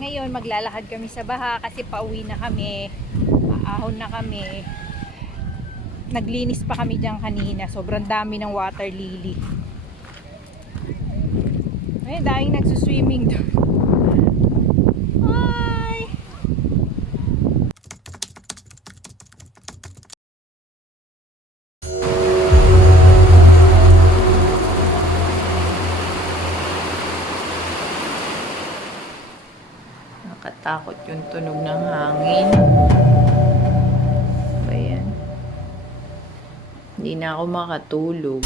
Ngayon maglalakad kami sa baha kasi pauwi na kami, aahon na kami. Naglinis pa kami dyan kanina, sobrang dami ng water lily. Ayun, daming nagsuswimming doon. Hi! Nakatakot yung tunog ng hangin. Ayan. Hindi na ako makatulog.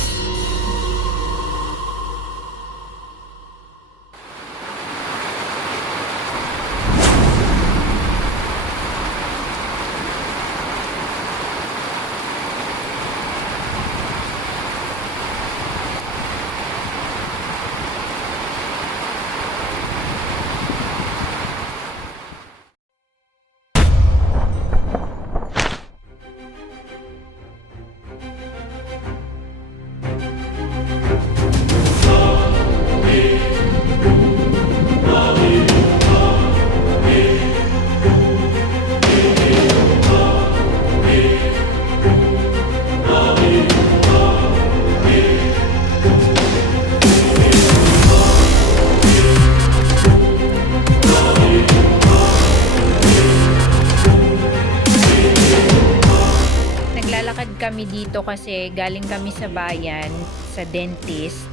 Kami dito kasi galing kami sa bayan, sa dentist.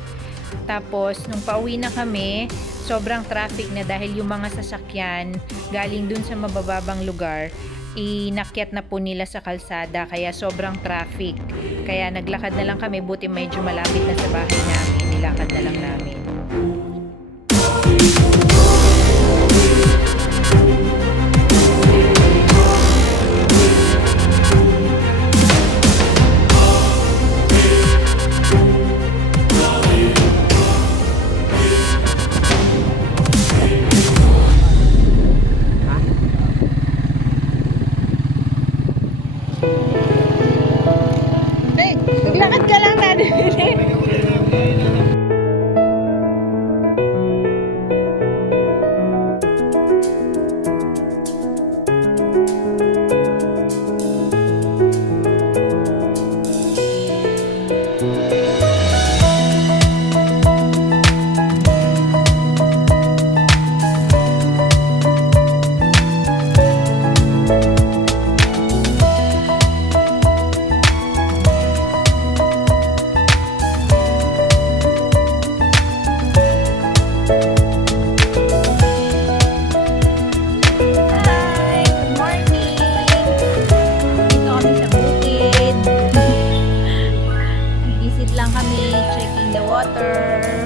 Tapos nung pauwi na kami, sobrang traffic na dahil yung mga sasakyan galing dun sa mabababang lugar, inakyat na po nila sa kalsada, kaya sobrang traffic. Kaya naglakad na lang kami, buti medyo malapit na sa bahay namin, nilakad na lang namin. Naglakad ka lang na din.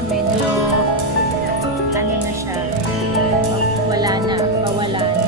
Medyo ano na siya, wala na, pawala na.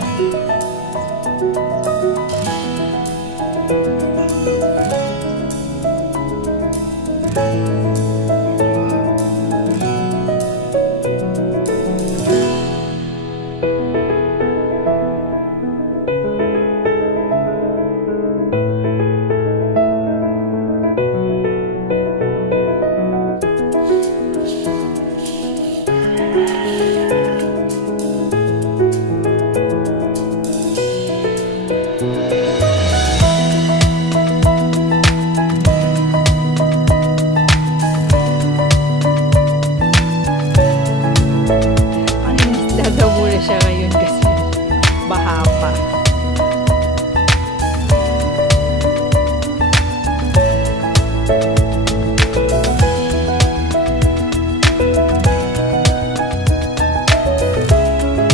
Siya ngayon kasi baha pa.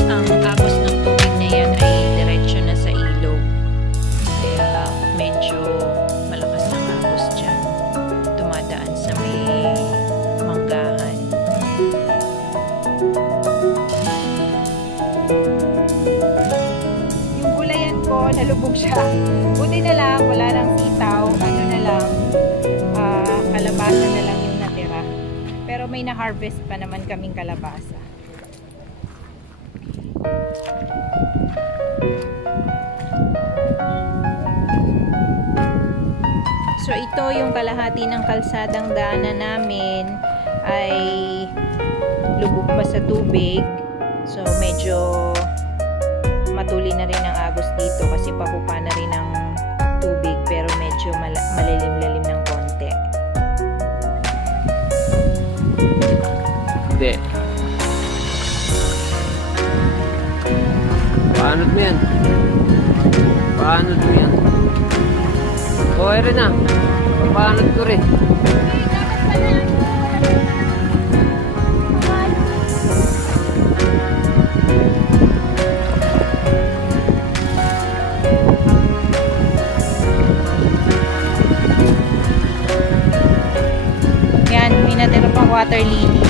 Ang agos ng tubig na yan ay diretso na sa ilog. Kaya medyo malakas ang agos dyan. Dumadaan sa may manggahan. Nalubog siya. Buti na lang, wala nang sitaw. Ano na lang, kalabasa na lang yung natira. Pero may na-harvest pa naman kaming kalabasa. So ito yung kalahati ng kalsadang daanan namin ay lubog pa sa tubig. So medyo putulin na rin ang agos dito kasi pahupa na rin ng tubig pero medyo malalim-lalim ng konti. Hindi. Paanod mo yan? Paanod mo yan? Okay rin ah. Paanod ko rin. Yan, may natira pang water lily.